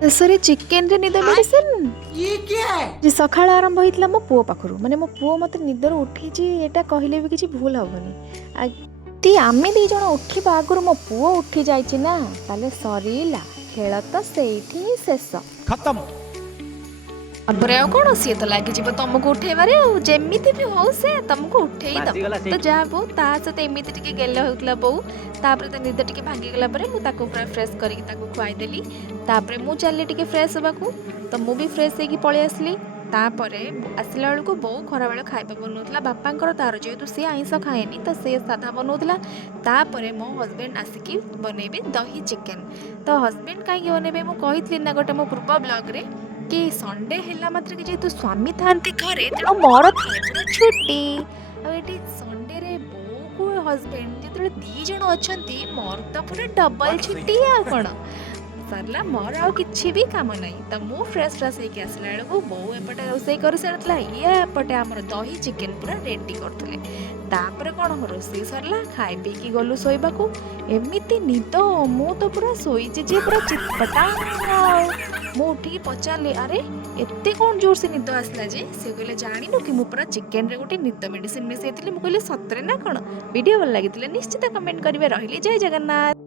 ଶେଷରେ ଚିକେନରେ ନିଦ ମେଡିସିନ ଯେ ସକାଳ ଆରମ୍ଭ ହେଇଥିଲା ମୋ ପୁଅ ପାଖରୁ। ମାନେ ମୋ ପୁଅ ମୋତେ ନିଦରୁ ଉଠିଛି ଏଇଟା କହିଲେ ବି କିଛି ଭୁଲ ହବନି। ଆମେ ଦି ଜଣ ଉଠିବା ଆଗରୁ ମୋ ପୁଅ ଉଠି ଯାଇଛି ନା, ତାହେଲେ ସରିଲା, ଖେଳ ତ ସେଇଠି ହିଁ ଶେଷ। खत्म। ତାପରେ ଆଉ କଣ, ସିଏ ତ ଲାଗିଯିବ ତମକୁ ଉଠେଇବାରେ ଆଉ। ଯେମିତି ବି ହଉ ସେ ତମକୁ ଉଠେଇ ଦବ। ତ ଯାହା ବୋଉ ତା ସହିତ ଏମିତି ଟିକେ ଗେଲ ହେଉଥିଲା ବୋଉ। ତାପରେ ତା ନିଦ ଟିକେ ଭାଙ୍ଗିଗଲା ପରେ ମୁଁ ତାକୁ ପୁରା ଫ୍ରେଶ୍ କରିକି ତାକୁ ଖୁଆଇଦେଲି। ତାପରେ ମୁଁ ଚାଲିଲି ଟିକେ ଫ୍ରେଶ୍ ହେବାକୁ। ତ ମୁଁ ବି ଫ୍ରେଶ୍ ହେଇକି ପଳେଇ ଆସିଲି। ତାପରେ ଆସିଲା ବେଳକୁ ବୋଉ ଖରାବେଳେ ଖାଇବା ବନଉଥିଲା ବାପାଙ୍କର, ତାର ଯେହେତୁ ସିଏ ଆଇଁଷ ଖାଏନି ତ ସେ ସାଧା ବନଉଥିଲା। ତାପରେ ମୋ ହଜବେଣ୍ଡ ଆସିକି ବନେଇବେ ଦହି ଚିକେନ୍। ତ ହଜବେଣ୍ଡ କାହିଁକି ବନେଇବେ, ମୁଁ କହିଥିଲି ନା ଗୋଟେ ମୋ ପୂର୍ବ ବ୍ଲଗ୍ରେ କି ସଣ୍ଡେ ହେଲା ମାତ୍ରକେ ଯେହେତୁ ସ୍ୱାମୀ ଥାଆନ୍ତି ଘରେ, ତେଣୁ ମୋର ଥାଏ ପୁରା ଛୁଟି। ଆଉ ଏଠି ସଣ୍ଡେରେ ବୋଉକୁ ହଜବେଣ୍ଡ ଯେତେବେଳେ 2 ଜଣ ଅଛନ୍ତି, ମୋର ତ ପୁରା ଡବଲ ଛୁଟି ଆଉ କଣ। ସରିଲା, ମୋର ଆଉ କିଛି ବି କାମ ନାହିଁ। ତ ମୁଁ ଫ୍ରେଶ୍ ହେଇକି ଆସିଲା ବେଳକୁ ବୋଉ ଏପଟେ ରୋଷେଇ କରିସାରିଥିଲା, ଇଏ ଏପଟେ ଆମର ଦହି ଚିକେନ୍ ପୁରା ରେଡ଼ି କରୁଥିଲେ। ତାପରେ କ'ଣ ରୋଷେଇ ସରିଲା, ଖାଇ ପିଇକି ଗଲୁ ଶୋଇବାକୁ। ଏମିତି ନିଦ, ମୁଁ ତ ପୁରା ଶୋଇଛି ଯେ ପୁରା ଚିତ୍ପଟାଙ୍ଗ। ମୁଁ ଉଠିକି ପଚାରିଲି, ଆରେ ଏତେ କ'ଣ ଜୋରସେ ନିଦ ଆସିଲା ଯେ? ସେ କହିଲେ, ଜାଣିନୁ କି ମୁଁ ପୁରା ଚିକେନରେ ଗୋଟେ ନିଦ ମେଡ଼ିସିନ ମିଶାଇଥିଲି। ମୁଁ କହିଲି, ସତରେ ନା କ'ଣ? ଭିଡ଼ିଓ ଭଲ ଲାଗିଥିଲେ ନିଶ୍ଚିତ କମେଣ୍ଟ କରିବେ। ରହିଲି, ଜୟ ଜଗନ୍ନାଥ।